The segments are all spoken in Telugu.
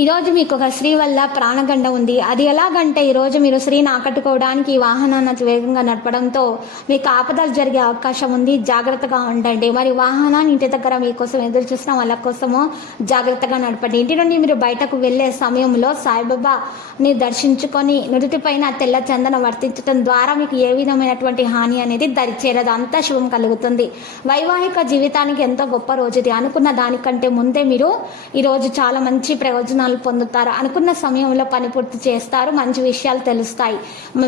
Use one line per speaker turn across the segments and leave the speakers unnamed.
ఈరోజు మీకు ఒక స్త్రీ వల్ల ప్రాణగండ ఉంది. అది ఎలాగంటే ఈరోజు మీరు స్త్రీని ఆకట్టుకోవడానికి వాహనాన్ని వేగంగా నడపడంతో మీకు ఆపదలు జరిగే అవకాశం ఉంది. జాగ్రత్తగా ఉండండి. మరి వాహనాన్ని ఇంటి దగ్గర మీకోసం ఎదురు చూసిన వాళ్ళ కోసము జాగ్రత్తగా నడపండి. ఇంటి నుండి మీరు బయటకు వెళ్ళే సమయంలో సాయిబాబాని దర్శించుకొని నుదుటిపైన తెల్ల చందన వర్తించడం ద్వారా మీకు ఏ విధమైనటువంటి హాని అనేది దరిచేరదు. అంతా శుభం కలుగుతుంది. వైవాహిక జీవితానికి ఎంతో గొప్ప రోజు ఇది. అనుకున్న దానికంటే ముందే మీరు ఈరోజు చాలా మంచి ప్రయోజనాలు పొందుతారు. అనుకున్న సమయంలో పని పూర్తి చేస్తారు. మంచి విషయాలు తెలుస్తాయి.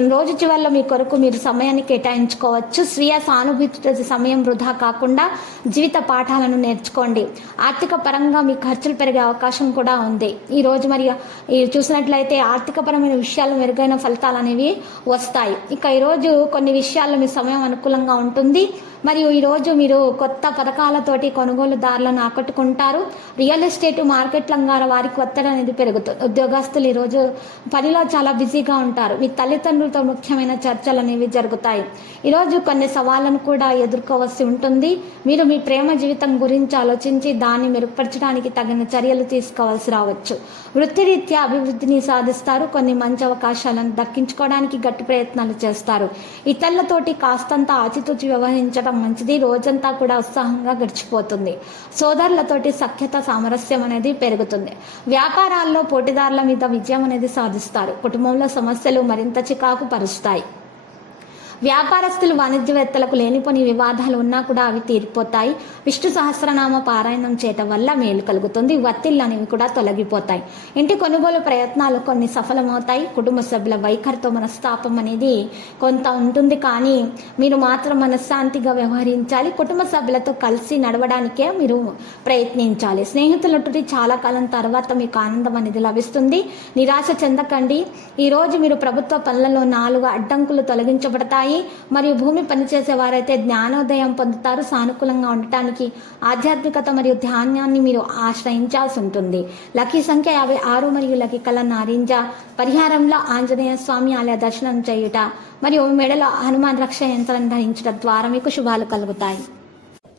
రోజు చివరిలో మీ కొరకు మీరు సమయాన్ని కేటాయించుకోవచ్చు. స్వీయ సానుభూతి సమయం వృధా కాకుండా జీవిత పాఠాలను నేర్చుకోండి. ఆర్థిక పరంగా మీ ఖర్చులు పెరిగే అవకాశం కూడా ఉంది. ఈ రోజు మరి ఈ చూసినట్లయితే ఆర్థిక పరమైన విషయాలు మెరుగైన ఫలితాలు అనేవి వస్తాయి. ఇక ఈరోజు కొన్ని విషయాల్లో మీ సమయం అనుకూలంగా ఉంటుంది. మరియు ఈరోజు మీరు కొత్త పథకాలతోటి కొనుగోలుదారులను ఆకట్టుకుంటారు. రియల్ ఎస్టేట్ మార్కెట్ రంగాల వారికి ఒత్తిడి అనేది పెరుగుతుంది ఉద్యోగస్తులు ఈరోజు పనిలో చాలా బిజీగా ఉంటారు. మీ తల్లిదండ్రులతో ముఖ్యమైన చర్చలు అనేవి జరుగుతాయి. ఈరోజు కొన్ని సవాళ్ళను కూడా ఎదుర్కోవాల్సి ఉంటుంది. మీరు మీ ప్రేమ జీవితం గురించి ఆలోచించి దాన్ని మెరుగుపరచడానికి తగిన చర్యలు తీసుకోవాల్సి రావచ్చు. వృత్తిరీత్యా అభివృద్ధిని సాధిస్తారు. కొన్ని మంచి అవకాశాలను దక్కించుకోవడానికి గట్టి ప్రయత్నాలు చేస్తారు. ఇతరులతోటి కాస్తంత ఆచితూచి వ్యవహరించడం మంచిది రోజంతా కూడా ఉత్సాహంగా గడిచిపోతుంది. సోదరులతోటి సఖ్యత సామరస్యం అనేది పెరుగుతుంది. వ్యాపారాల్లో పోటీదారుల మీద విజయం అనేది సాధిస్తారు. కుటుంబంలో సమస్యలు మరింత చికాకు పరుస్తాయి వ్యాపారస్తులు వాణిజ్యవేత్తలకు లేనిపోని వివాదాలు ఉన్నా కూడా అవి తీరిపోతాయి. విష్ణు సహస్రనామ పారాయణం చేయటం వల్ల మేలు కలుగుతుంది. వత్తిళ్ళు అనేవి కూడా తొలగిపోతాయి. ఇంటి కొనుగోలు ప్రయత్నాలు కొన్ని సఫలమవుతాయి. కుటుంబ సభ్యుల వైఖరితో మనస్తాపం అనేది కొంత ఉంటుంది. కానీ మీరు మాత్రం మనశ్శాంతిగా వ్యవహరించాలి. కుటుంబ సభ్యులతో కలిసి నడవడానికే మీరు ప్రయత్నించాలి. స్నేహితులతోటి చాలా కాలం తర్వాత మీకు ఆనందం అనేది లభిస్తుంది. నిరాశ చెందకండి. ఈరోజు మీరు ప్రభుత్వ పనులలో నాలుగు అడ్డంకులు తొలగించబడతాయి. మరియు భూమి పనిచేసే వారైతే జ్ఞానోదయం పొందుతారు. సానుకూలంగా ఉండటానికి ఆధ్యాత్మికత మరియు ధ్యానాన్ని మీరు ఆశ్రయించాల్సి ఉంటుంది. లక్కీ సంఖ్య యాభై ఆరు మరియు లక్కీ కళ నారింజ పరిహారంలో ఆంజనేయ స్వామి ఆలయ దర్శనం చేయుట మరియు మెడలో హనుమాన్ రక్ష యంత్రం ధరించడం ద్వారా మీకు శుభాలు కలుగుతాయి.